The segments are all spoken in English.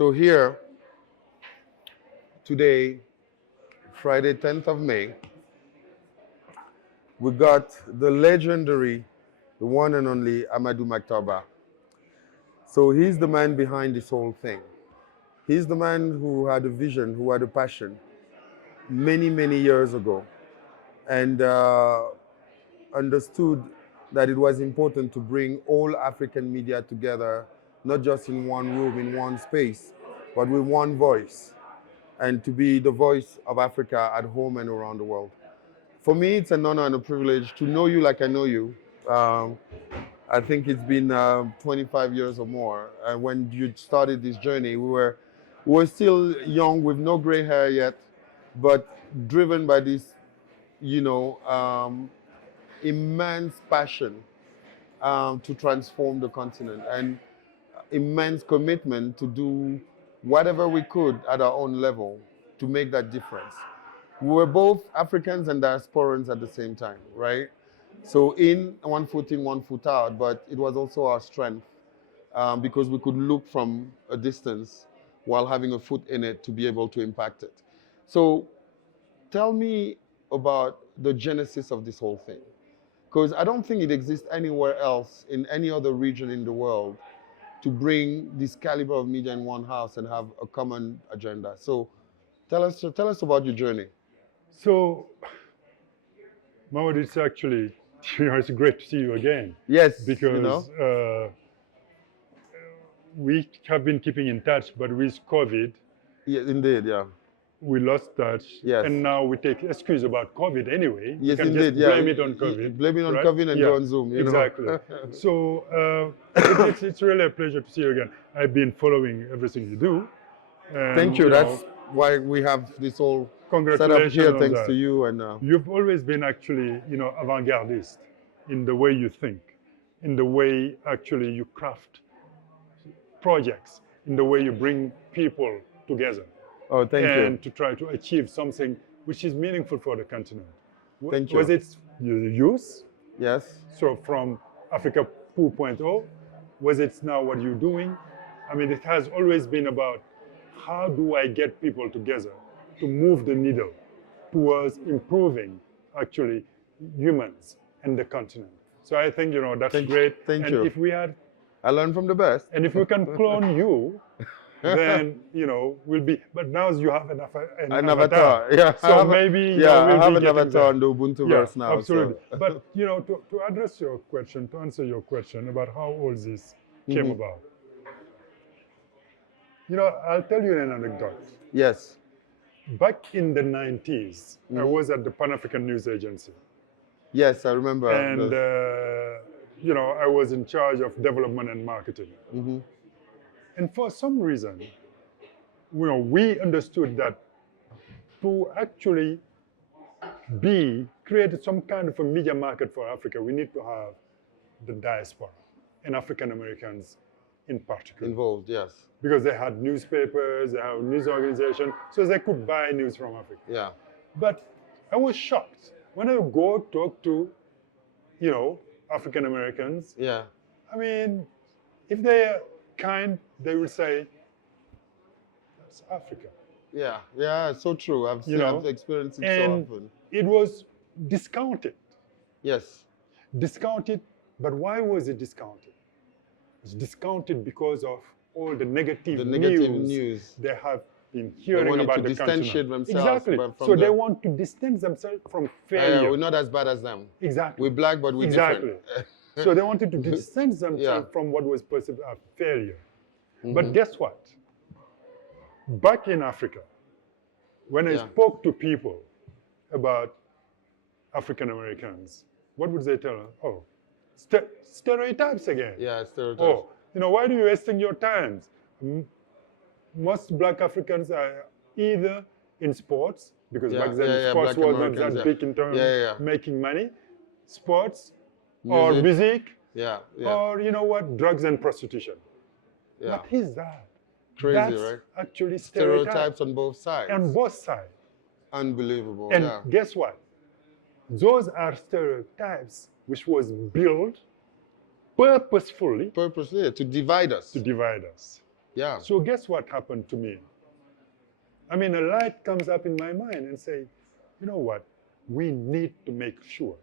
So here, today, Friday, 10th of May, we got the legendary, the one and only Amadou Mahtar Ba. So he's the man behind this whole thing. He's the man who had a vision, who had a passion many, many years ago, and understood that it was important to bring all African media together, not just in one room, in one space, but with one voice, and to be the voice of Africa at home and around the world. For me, it's an honor and a privilege to know you like I know you. I think it's been 25 years or more. And when you started this journey, we were still young with no gray hair yet, but driven by this, immense passion to transform the continent and immense commitment to do whatever we could at our own level to make that difference. We were both Africans and diasporans at the same time, right? So in one foot in, one foot out, but it was also our strength because we could look from a distance while having a foot in it to be able to impact it. So tell me about the genesis of this whole thing, because I don't think it exists anywhere else in any other region in the world to bring this caliber of media in one house and have a common agenda. So tell us about your journey. So, Mahmoud, it's actually, it's great to see you again. Yes, because we have been keeping in touch, but with COVID, yeah, indeed, yeah, we lost touch. Yes. And now we take excuse about COVID anyway. Yes, you can indeed, just blame it on COVID. Blame it on right? COVID and go on Zoom. Exactly. So it's really a pleasure to see you again. I've been following everything you do. And, thank you. That's why we have this whole setup here, thanks to you. And you've always been actually, avant-gardist in the way you think, in the way actually you craft projects, in the way you bring people together. Oh, thank you. And to try to achieve something which is meaningful for the continent. Thank you. Was it your youth? Yes. So from Africa 2.0, was it now what you're doing? I mean, it has always been about how do I get people together to move the needle towards improving actually humans and the continent. So I think, that's great. Thank you. If we had, I learned from the best. And if we can clone you, then, we'll be, but now you have an avatar. Yeah. So maybe, we'll I have an be avatar on the Ubuntu verse now. Absolutely. So. But, to address your question, to answer your question about how all this came about, I'll tell you an anecdote. Yes. Back in the 90s, I was at the Pan-African News Agency. Yes, I remember. And, I was in charge of development and marketing. And for some reason, we understood that to actually create some kind of a media market for Africa, we need to have the diaspora and African Americans in particular. Involved, yes. Because they had newspapers, they had news organizations, so they could buy news from Africa. Yeah. But I was shocked. When I go talk to, African Americans, yeah. I mean, if they're kind, they will say, that's Africa. Yeah, yeah, so true. I've experienced it so often. It was discounted. Yes. Discounted, but why was it discounted? It was discounted because of all the negative news they have been hearing about the continent. They want to themselves. Exactly. So they want to distance themselves from failure. We're not as bad as them. Exactly. We're black, but we're different. So they wanted to distance themselves from what was perceived as failure. But guess what? Back in Africa, when I spoke to people about African Americans, what would they tell us? Oh, stereotypes again. Yeah, stereotypes. Oh, why do you wasting your time? Most black Africans are either in sports, because back then sports was not that big in terms of making money, sports, or music, or drugs and prostitution. Yeah. What is that? Crazy, That's right? Actually stereotypes on both sides. On both sides. Unbelievable. And guess what? Those are stereotypes which was built purposefully to divide us. To divide us. Yeah. So guess what happened to me? I mean, a light comes up in my mind and say, you know what? We need to make sure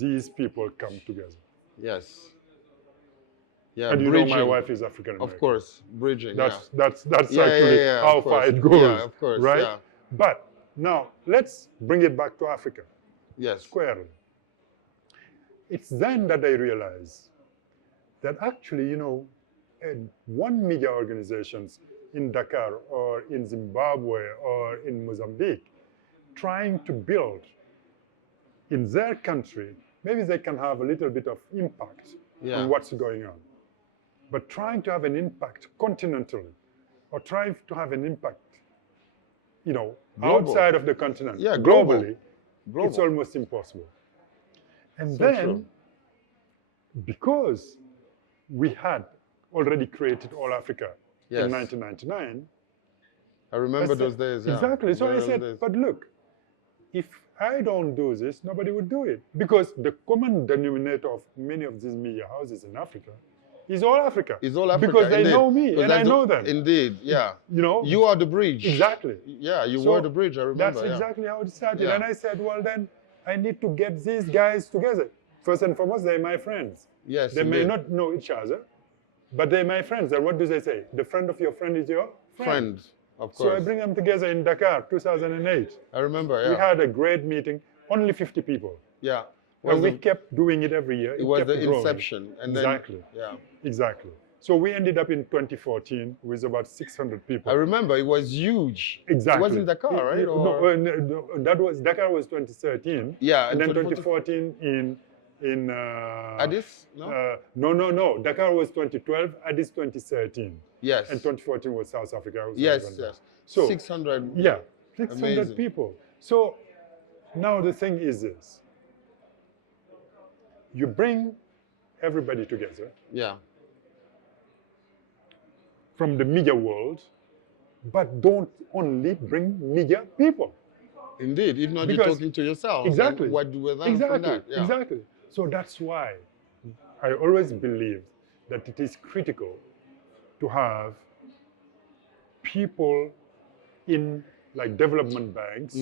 these people come together. Yes. Yeah, and you know my wife is African American. Of course, bridging. That's actually how far it goes. Yeah, of course. Right? Yeah. But now let's bring it back to Africa. Yes. Squarely. It's then that I realized that actually, you know, one media organizations in Dakar or in Zimbabwe or in Mozambique trying to build in their country, maybe they can have a little bit of impact on what's going on. But trying to have an impact continentally or trying to have an impact, you know, outside of the continent, globally, it's almost impossible. And so then, because we had already created AllAfrica in 1999. I remember those days. Yeah. Exactly. So I said, but look, if I don't do this, nobody would do it. Because the common denominator of many of these media houses in Africa is AllAfrica. Is AllAfrica. Because they know me and I know them. Indeed, yeah. You know? You are the bridge. Exactly. Yeah, you were the bridge, I remember. That's exactly how it started. And I said, well then, I need to get these guys together. First and foremost, they're my friends. Yes, they may not know each other, but they're my friends. And what do they say? The friend of your friend is your friend. Of course. So I bring them together in Dakar, 2008. I remember, We had a great meeting, only 50 people. Yeah. And we kept doing it every year. It was the inception. And exactly. Yeah. Exactly. So we ended up in 2014 with about 600 people. I remember, it was huge. Exactly. It wasn't Dakar, right? No, Dakar was 2013. Yeah. And then 2014 in Addis? No? No. Dakar was 2012, Addis 2013. Yes. And 2014 was South Africa. Yes. So 600. Yeah, 600 people. So now the thing is this. You bring everybody together. Yeah. From the media world, but don't only bring media people. Indeed, if not, you're talking to yourself. Exactly. What do we learn from that? Yeah. Exactly. So that's why I always believe that it is critical to have people in like development banks,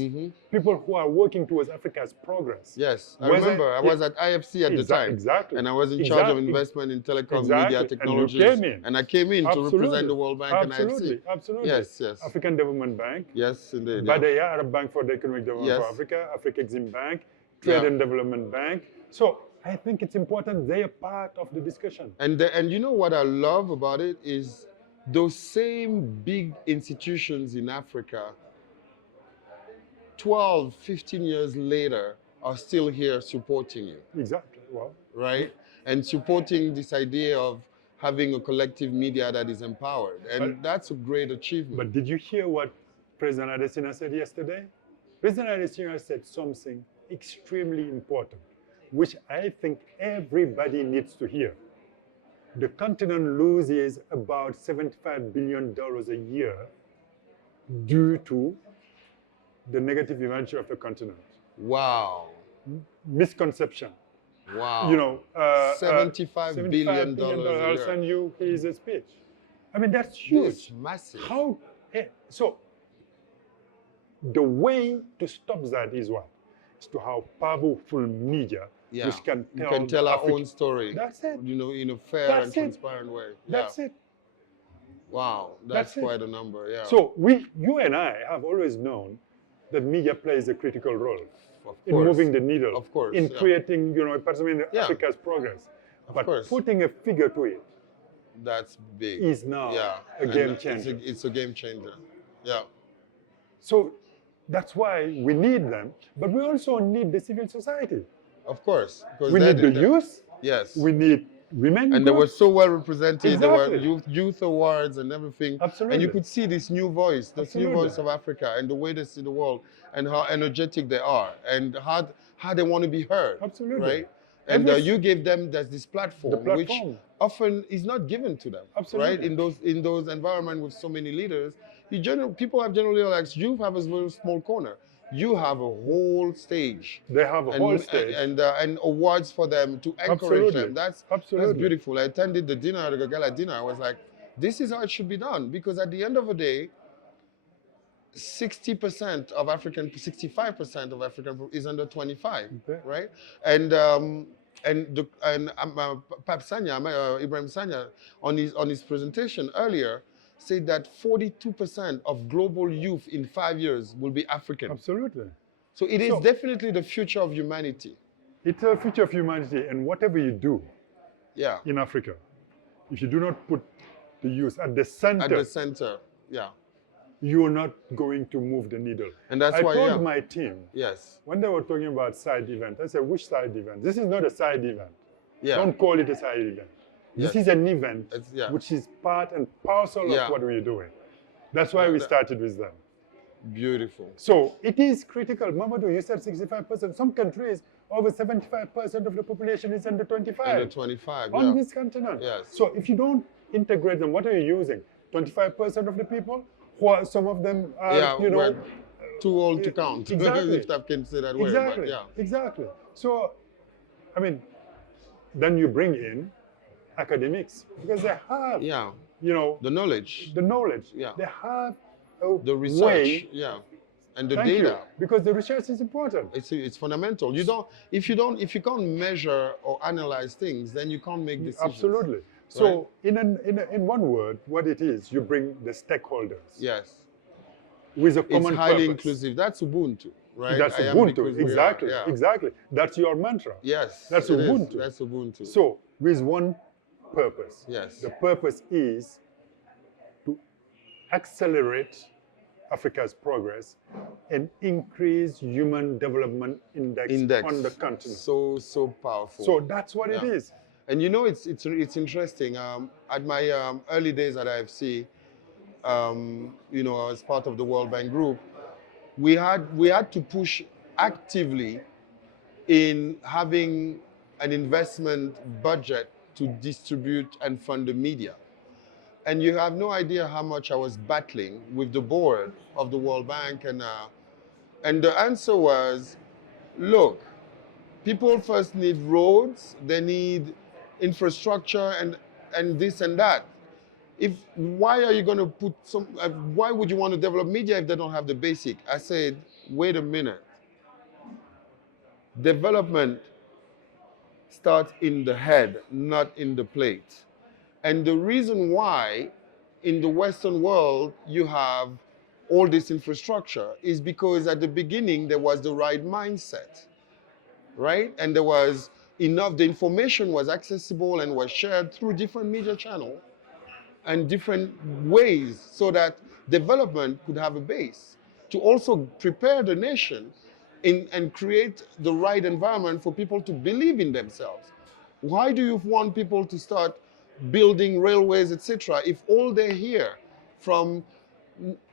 people who are working towards Africa's progress. Yes, I remember. I was at IFC at the time. Exactly. And I was in charge of investment in telecom, media, technologies. And I came in to represent the World Bank and IFC. Absolutely. Yes. African Development Bank. Yes, indeed. Badaya, Arab Bank for the Economic Development for Africa, Africa Exim Bank, Trade and Development Bank. So I think it's important they are part of the discussion. And you know what I love about it is those same big institutions in Africa 12, 15 years later are still here supporting you. Exactly. Well, right? And supporting this idea of having a collective media that is empowered. And that's a great achievement. But did you hear what President Adesina said yesterday? President Adesina said something extremely important, which I think everybody needs to hear. The continent loses about $75 billion a year due to the negative imagery of the continent. Wow. Misconception. Wow. You know, $75 billion a year. I'll send you his speech. I mean, that's huge. It's massive. How? So, the way to stop that is what? Is to have powerful media which can tell our own story. That's it. You know, in a fair and transparent way. That's it. Wow, that's quite a number. Yeah. So you and I have always known that media plays a critical role in moving the needle, of course, in creating, you know, Africa's progress. But putting a figure to it, that's big. Is now a game changer. It's a game changer. Yeah. So that's why we need them, but we also need the civil society. Of course. We need the youth. Yes. We need women. And they were so well represented. There were youth awards and everything. Absolutely. And you could see this new voice, new voice of Africa, and the way they see the world, and how energetic they are, and how they want to be heard. Absolutely. Right? And you gave them this platform, which often is not given to them. Absolutely. Right? In those environments with so many leaders, people have generally like, you have a very small corner. You have a whole stage. They have a whole stage. And awards for them to encourage them. That's beautiful. I attended the dinner, the gala dinner. I was like, This is how it should be done, because at the end of the day, 60% of African, 65% of African is under 25, right? And Pap Sanya, Ibrahim Sanya, on his presentation earlier, said that 42% of global youth in 5 years will be African. Absolutely. So it is definitely the future of humanity. It's the future of humanity, and whatever you do in Africa, if you do not put the youth at the center, you're not going to move the needle. And that's why I told my team, when they were talking about side event, I said, which side event? This is not a side event. Don't call it a side event. This is an event which is part and parcel of what we're doing. That's why we started with them. Beautiful. So it is critical. Mamadou, you said 65%. Some countries, over 75% of the population is under 25. Under 25, on this continent. Yes. So if you don't integrate them, what are you using? 25% of the people? Some of them are, too old to count. Exactly. If I can say that way. Exactly. But Exactly. So, I mean, then you bring in academics, because they have, the knowledge. The knowledge. They have the research. And the data. Because the research is important. It's fundamental. If you can't measure or analyze things, then you can't make decisions. Absolutely. So in one word, what it is, you bring the stakeholders. Yes. With a common It's highly purpose. inclusive. That's Ubuntu, right? That's Ubuntu. Exactly. Exactly. That's your mantra. Yes. That's Ubuntu. That's Ubuntu. So with one purpose. Yes. The purpose is to accelerate Africa's progress and increase human development index on the continent. So powerful. So that's what it is. And it's interesting. At my early days at IFC, as part of the World Bank Group, we had to push actively in having an investment budget to distribute and fund the media. And you have no idea how much I was battling with the board of the World Bank, and the answer was, look, people first need roads, they need infrastructure and this and that. Why are you going to put why would you want to develop media if they don't have the basic? I said, wait a minute. Development starts in the head, not in the plate. And the reason why in the Western world you have all this infrastructure is because at the beginning there was the right mindset, right? And there was enough, the information was accessible and was shared through different media channels and different ways so that development could have a base to also prepare the nation and create the right environment for people to believe in themselves. Why do you want people to start building railways, etc., if all they hear from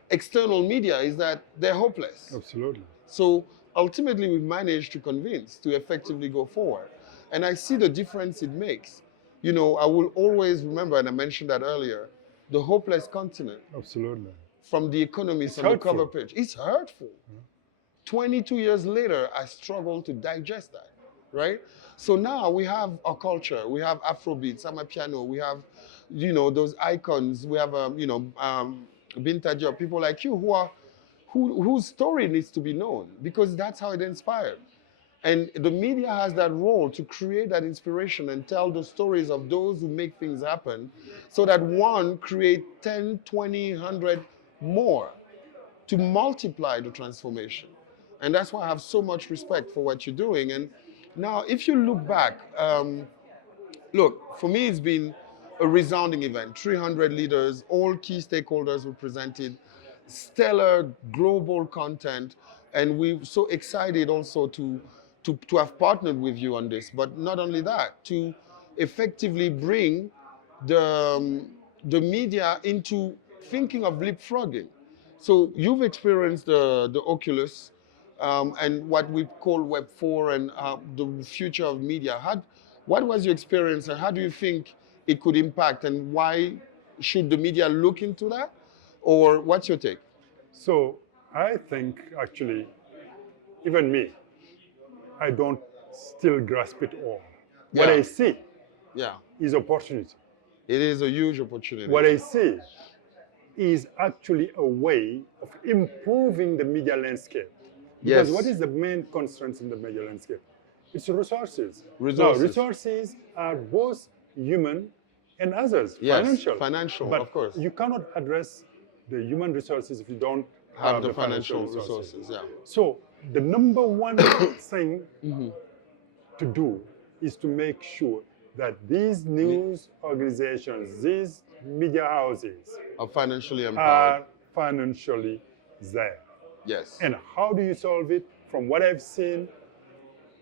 external media is that they're hopeless? Absolutely. So ultimately we've managed to convince to effectively go forward. And I see the difference it makes. I will always remember, and I mentioned that earlier, the hopeless continent. Absolutely. From the Economist on the cover page. It's hurtful. 22 years later, I struggle to digest that, right? So now we have our culture. We have Afrobeats, Amapiano. We have, those icons. We have, Binta Diop, people like you whose story needs to be known, because that's how it inspired. And the media has that role to create that inspiration and tell the stories of those who make things happen, so that one create 10, 20, 100 more to multiply the transformation. And that's why I have so much respect for what you're doing. And now, if you look back, for me, it's been a resounding event. 300 leaders, all key stakeholders were presented, stellar global content, and we're so excited also to have partnered with you on this. But not only that, to effectively bring the media into thinking of leapfrogging. So you've experienced the Oculus, and what we call Web 4 and the future of media. What was your experience, and how do you think it could impact, and why should the media look into that? Or what's your take? So I think, actually, even me, I don't still grasp it all. What I see is opportunity. It is a huge opportunity. What I see is actually a way of improving the media landscape. Because what is the main constraints in the media landscape? It's resources. Now, resources are both human and others, financial, but of course. You cannot address the human resources if you don't have the financial resources. So the number one thing to do is to make sure that these news organizations, these media houses are financially empowered. Are financially there. Yes. And how do you solve it? From what I've seen,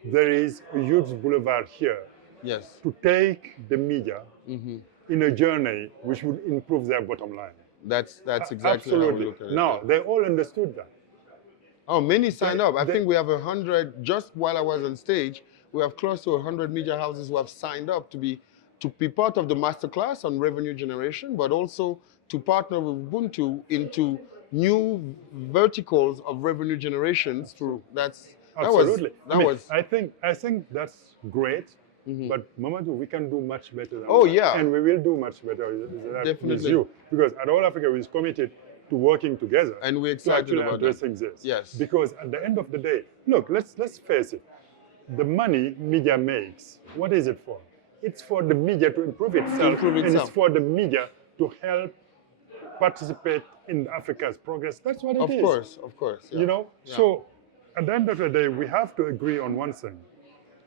there is a huge boulevard here. Yes. To take the media in a journey which would improve their bottom line. That's exactly how we look at it. Now, they all understood that. Oh, many signed up. I think we have 100, just while I was on stage, we have close to 100 media houses who have signed up to be part of the masterclass on revenue generation, but also to partner with Ubuntu into new verticals of revenue generations. Absolutely. I think that's great. But Mamadou, we can do much better than that. And we will do much better with you. Because at AllAfrica, we're committed to working together. And we're excited about addressing this. Yes. Because at the end of the day, look, let's face it. The money media makes, what is it for? It's for the media to improve itself. And it's for the media to help participate in Africa's progress. That's what it is. Of course. Yeah. You know? Yeah. So at the end of the day, we have to agree on one thing,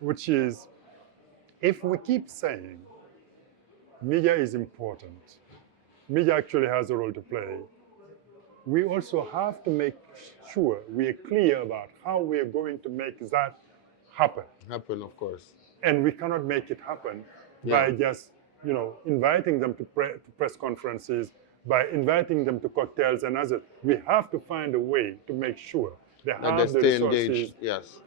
which is, if we keep saying media is important, media actually has a role to play, we also have to make sure we are clear about how we are going to make that happen. Of course. And we cannot make it happen by just, inviting them to press conferences, by inviting them to cocktails and others. We have to find a way to make sure they have the resources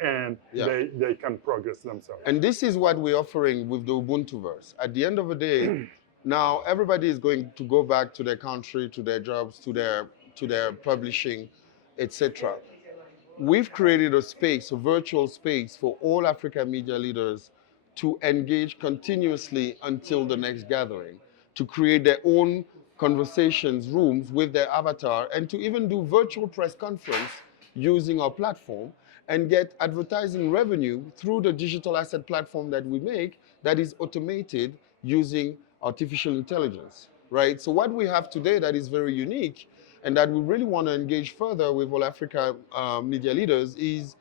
and they can progress themselves. And this is what we're offering with the Ubuntuverse. At the end of the day, now everybody is going to go back to their country, to their jobs, to their publishing, etc. We've created a virtual space for all Africa media leaders to engage continuously until the next gathering, to create their own conversations rooms with their avatar, and to even do virtual press conference using our platform and get advertising revenue through the digital asset platform that we make that is automated using artificial intelligence, right? So what we have today that is very unique and that we really want to engage further with AllAfrica media leaders is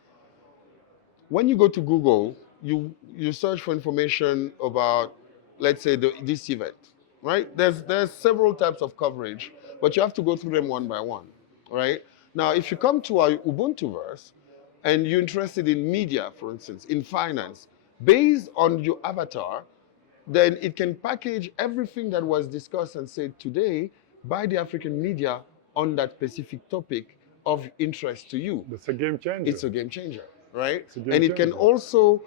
when you go to Google, you search for information about, let's say, this event, right? There's several types of coverage, but you have to go through them one by one, right? Now, if you come to our Ubuntuverse and you're interested in media, for instance, in finance, based on your avatar, then it can package everything that was discussed and said today by the African media on that specific topic of interest to you. It's a game changer. It's a game changer, right? And it can also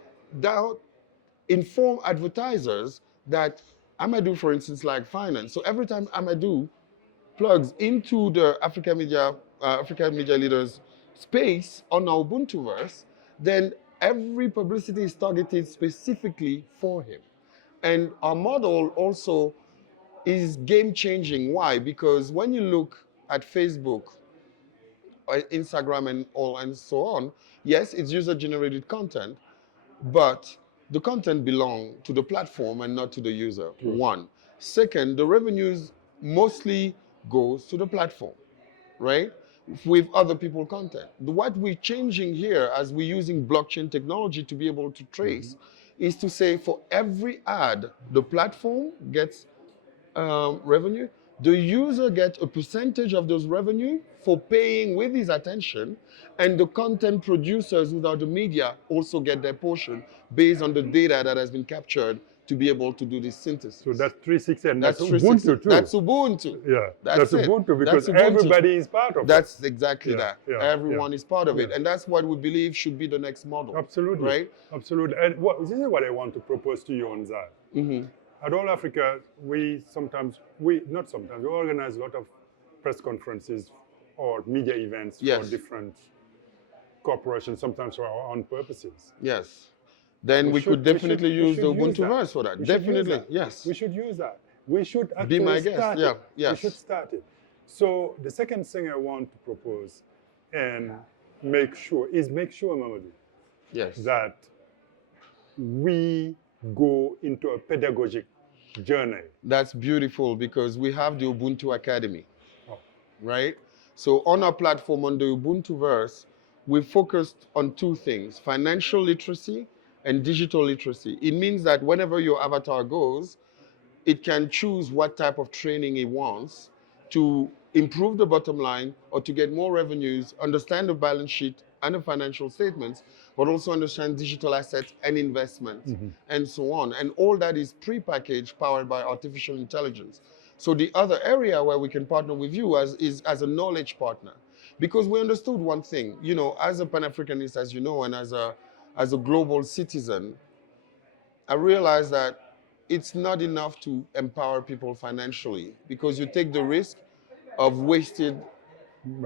inform advertisers that Amadou, for instance, like finance. So every time Amadou plugs into the Africa Media Leaders space on our Ubuntuverse, then every publicity is targeted specifically for him. And our model also is game-changing. Why? Because when you look at Facebook, or Instagram and so on, yes, it's user-generated content, but the content belongs to the platform and not to the user, one. Second, the revenues mostly goes to the platform, right? With other people's content. What we're changing here as we're using blockchain technology to be able to trace is to say for every ad, the platform gets revenue, the user gets a percentage of those revenue for paying with his attention, and the content producers who are the media also get their portion based on the data that has been captured to be able to do this synthesis. So that's 360, and that's Ubuntu too. That's Ubuntu. Yeah, that's Ubuntu because everybody is part of it. That's exactly that. Yeah, everyone is part of it, and that's what we believe should be the next model. Absolutely, right? Absolutely. And this is what I want to propose to you on that. At AllAfrica, we organize a lot of press conferences or media events for different corporations, sometimes for our own purposes. Yes. Then we could definitely use the Ubuntuverse for that. Definitely, yes. We should use that. we should actually be my guest. start Yeah, it. yes. We should start it. So the second thing I want to propose and make sure, Mamadou, yes, that we go into a pedagogic journey. That's beautiful, because we have the Ubuntu Academy, right? So on our platform, on the Ubuntuverse, we focused on two things: financial literacy and digital literacy. It means that whenever your avatar goes, it can choose what type of training it wants to improve the bottom line or to get more revenues, understand the balance sheet and the financial statements, but also understand digital assets and investments, and so on. And all that is pre-packaged, powered by artificial intelligence. So the other area where we can partner with you is as a knowledge partner, because we understood one thing, you know, as a Pan-Africanist, as you know, and as a global citizen, I realized that it's not enough to empower people financially, because you take the risk of wasted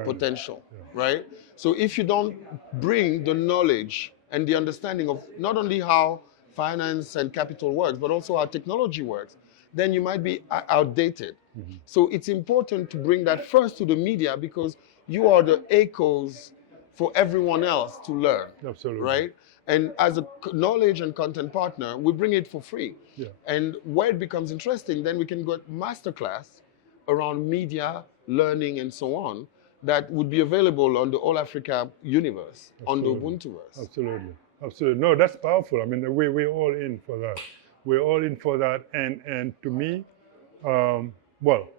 potential, right? So if you don't bring the knowledge and the understanding of not only how finance and capital works, but also how technology works, then you might be outdated. So it's important to bring that first to the media, because you are the echoes for everyone else to learn. Absolutely. Right? And as a knowledge and content partner, we bring it for free. Yeah. And where it becomes interesting, then we can go masterclass around media, learning, and so on, that would be available on the AllAfrica universe, on the Ubuntuverse. Absolutely. Absolutely. No, that's powerful. I mean, we're all in for that. We're all in for that. And to me, well,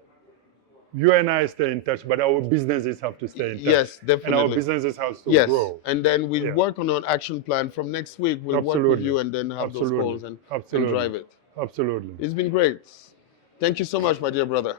you and I stay in touch, but our businesses have to stay in touch. Yes, definitely. And our businesses have to grow. And then we'll work on an action plan. From next week, we'll work with you and then have those calls and drive it. Absolutely. It's been great. Thank you so much, my dear brother.